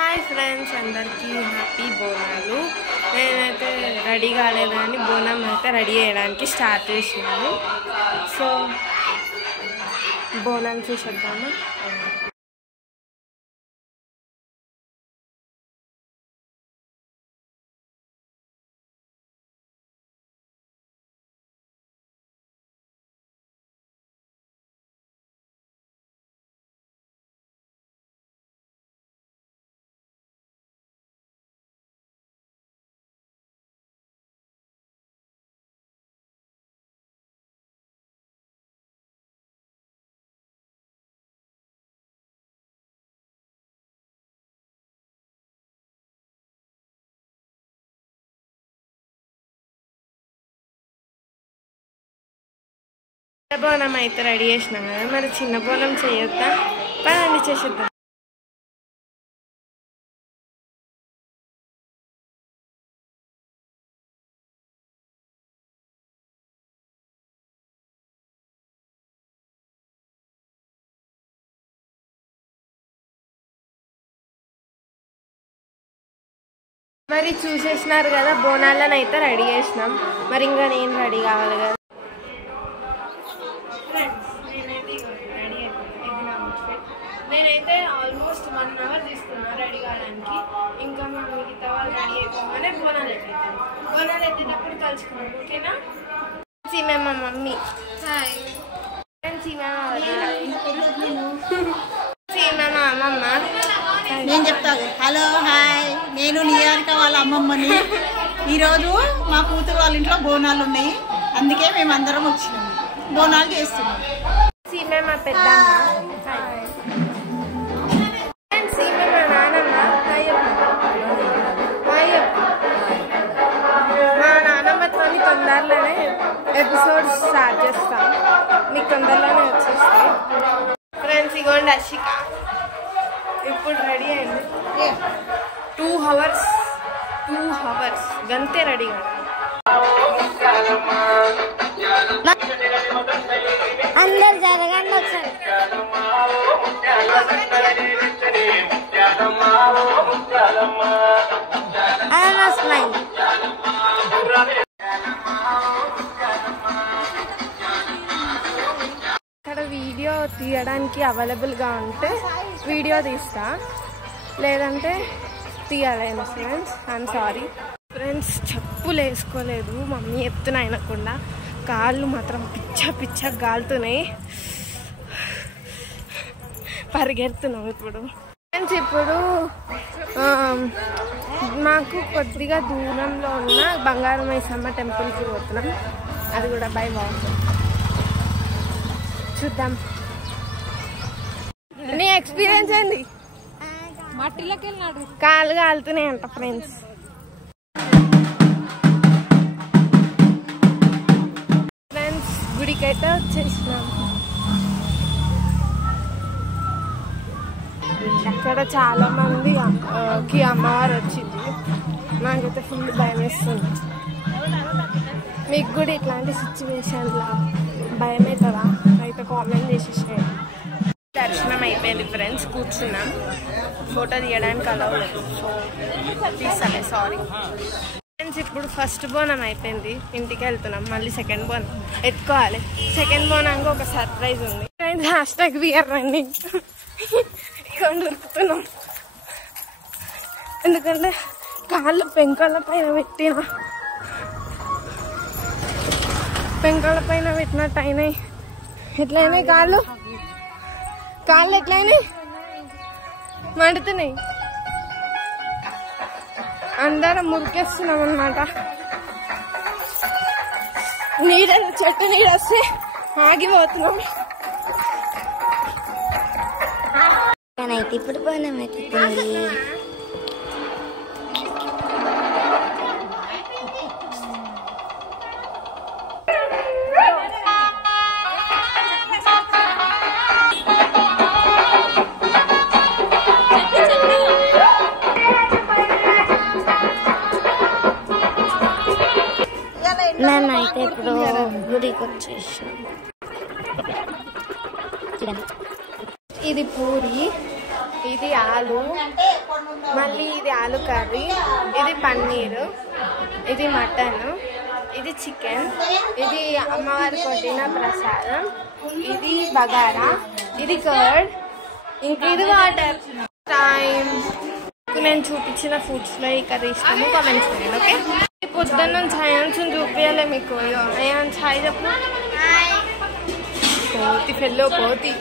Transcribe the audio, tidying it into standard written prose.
Hi friends, అందరికీ happy Bonalu. నేనైతే ready కాలేదు కానీ బోనం అయితే రెడీ చేయడానికి స్టార్ట్ చేసినాను. సో బోనం చూసేద్దాము. పెద్ద బోనం అయితే రెడీ చేసినాం కదా, మరి చిన్న బోనం చేయొద్దా? పదండి చేసేద్దాం. మరి చూసేసినారు కదా, బోనాలను అయితే రెడీ చేసినాం. మరి ఇంకా నేను రెడీ కావాలి కదా. నేనైతే ఆల్మోస్ట్ 1 అవర్ తీసుకున్నా రెడీ కావడానికి. ఇంకా మా మిగతా వాళ్ళు రెడీ అయిపోగానే బోనాలు ఎత్తుతాం. బోనాలు ఎత్తేటప్పుడు కలుసుకోండి, ఓకేనా? సీమే మా మమ్మీ. హాయ్. సీమే మా అమ్మమ్మ. నేను చెప్తాను. హలో హాయ్, నేను నిహారిక వాళ్ళ అమ్మమ్మని. ఈరోజు మా కూతురు వాళ్ళ ఇంట్లో బోనాలు ఉన్నాయి, అందుకే మేము అందరం వచ్చినాము, బోనాలు చేస్తున్నాం. సీమే మా పెద్దమ్మ. సీమే మా నానమ్మ. మా నానమ్మతో తొందరలోనే ఎపిసోడ్స్ స్టార్ట్ చేస్తాం, మీకు తొందరలోనే వచ్చేస్తాయి. ఫ్రెండ్స్, ఇగోండి అషిక ఇప్పుడు రెడీ అయింది. 2 hours గంతే రెడీగా. అందరు జరగండి ఒకసారి. స్మైల్. ఇక్కడ వీడియో తీయడానికి అవైలబుల్గా ఉంటే వీడియో తీస్తా, లేదంటే తీయలేను ఫ్రెండ్స్. I'm sorry friends. చెప్పులు వేసుకోలేదు, మమ్మీ ఎత్తున అయినకుండా. కాళ్ళు మాత్రం పిచ్చ గాలుతున్నాయి. పరిగెడుతున్నాం ఇప్పుడు ఫ్రెండ్స్. ఇప్పుడు మాకు కొద్దిగా దూరంలో ఉన్న బంగారు మైసమ్మ టెంపుల్కి పోతున్నాం. అది కూడా బై వాక్. చూద్దాం. నీ ఎక్స్పీరియన్స్ ఏంది? మట్టిలోకి వెళ్ళినాడు, కాళ్ళు కాలుతున్నాయి అంట ఫ్రెండ్స్. ఫ్రెండ్స్, గుడికైతే వచ్చేసినాం. అక్కడ చాలా మందికి అమ్మవారు వచ్చింది. నాకైతే ఫుల్ భయం వేస్తుంది. మీకు కూడా ఇట్లాంటి సిచ్యువేషన్లో భయం అవుతుందా? అయితే కామెంట్ చేసేసేయండి. దర్శనం అయిపోయింది ఫ్రెండ్స్, కూర్చున్నాం. ఫోటో తీయడానికి అలవలేదు, సో తీసాలే, సారీ ఫ్రెండ్స్. ఇప్పుడు ఫస్ట్ బోనం అయిపోయింది, ఇంటికి వెళ్తున్నాం. మళ్ళీ సెకండ్ బోనం ఎత్తుకోవాలి. సెకండ్ బోనానికి ఒక సర్ప్రైజ్ ఉంది. #వీఆర్ రన్నింగ్ ఇక్కడ దొరుకుతున్నాం. ఎందుకంటే కాళ్ళు పెంకాల పైన పెట్టినట్టు అయినాయి. ఎట్లయినాయి కాళ్ళు ఎట్లయినాయి? మండుతున్నాయి. అందరం మురికేస్తున్నాం అన్నమాట. చెట్టు నీడ వస్తే ఆగిపోతున్నాం. అయితే ఇప్పుడు బోనం ఎత్తుతుంది. మేమైతే ఇప్పుడు గుడికి వచ్చేసాం. ఇది పూరి, ఇది ఆలు, మళ్ళీ ఇది ఆలు కర్రీ, ఇది పన్నీరు, ఇది మటన్, ఇది చికెన్, ఇది అమ్మవారి కొట్టిన ప్రసాదం, ఇది బగారా, ఇది కర్డ్, ఇంక ఇది వాటర్. టైం నేను చూపించిన ఫుడ్స్లో ఈ కర్రీ ఇష్టము కామెంట్స్ చేయండి. ఓకే, పొద్దున్న ఛాయన్స్ చూపించాలి మీకు. అయ్యా ఛాయ్ చెప్పు. కోతి ఫెల్లో కోతి.